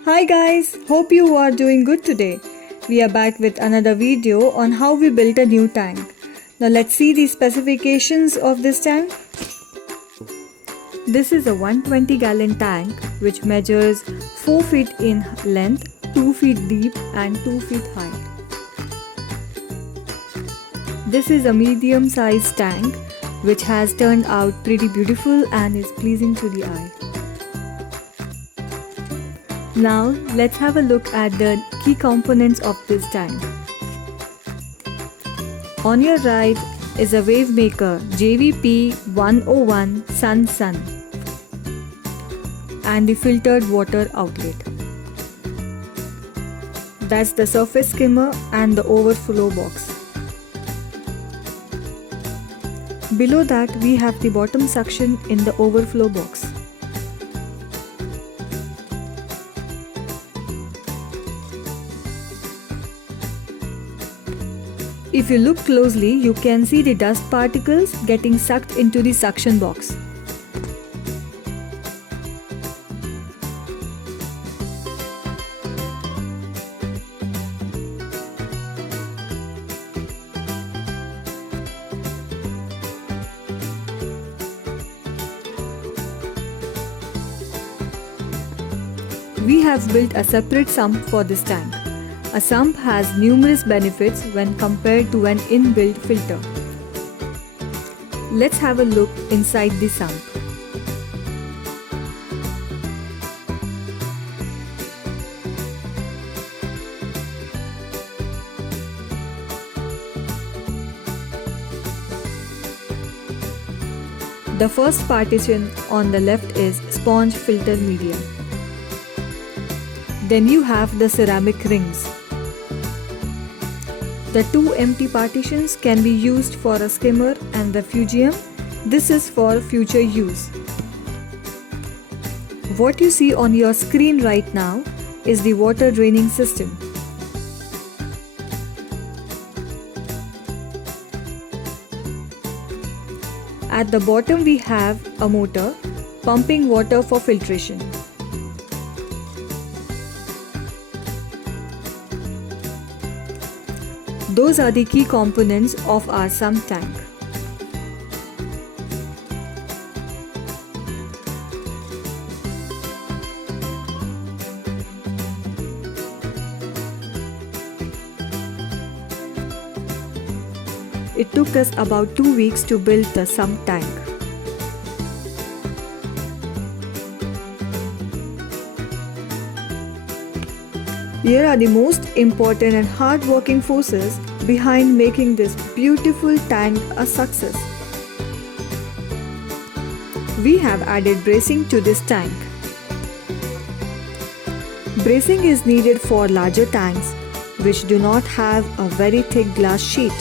Hi guys, hope you are doing good today. We are back with another video on how we built a new tank. Now let's see the specifications of this tank. This is a 120 gallon tank which measures 4 feet in length, 2 feet deep and 2 feet high. This is a medium sized tank which has turned out pretty beautiful and is pleasing to the eye. Now let's have a look at the key components of this tank. On your right is a Wavemaker JVP 101 Sun and the filtered water outlet. That's the surface skimmer and the overflow box. Below that we have the bottom suction in the overflow box. If you look closely, you can see the dust particles getting sucked into the suction box. We have built a separate sump for this tank. A sump has numerous benefits when compared to an inbuilt filter. Let's have a look inside the sump. The first partition on the left is sponge filter media. Then you have the ceramic rings. The two empty partitions can be used for a skimmer and refugium. This is for future use. What you see on your screen right now is the water draining system. At the bottom we have a motor pumping water for filtration. Those are the key components of our sump tank. It took us about 2 weeks to build the sump tank. Here are the most important and hard-working forces behind making this beautiful tank a success. We have added bracing to this tank. Bracing is needed for larger tanks which do not have a very thick glass sheet.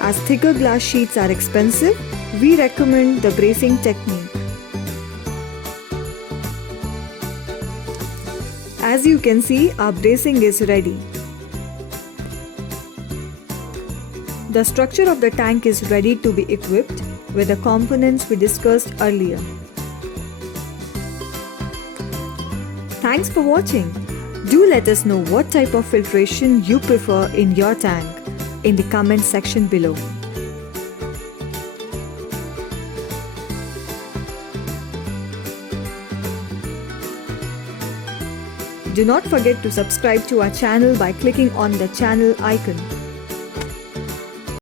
As thicker glass sheets are expensive, we recommend the bracing technique. As you can see, our bracing is ready. The structure of the tank is ready to be equipped with the components we discussed earlier. Thanks for watching. Do let us know what type of filtration you prefer in your tank in the comment section below. Do not forget to subscribe to our channel by clicking on the channel icon.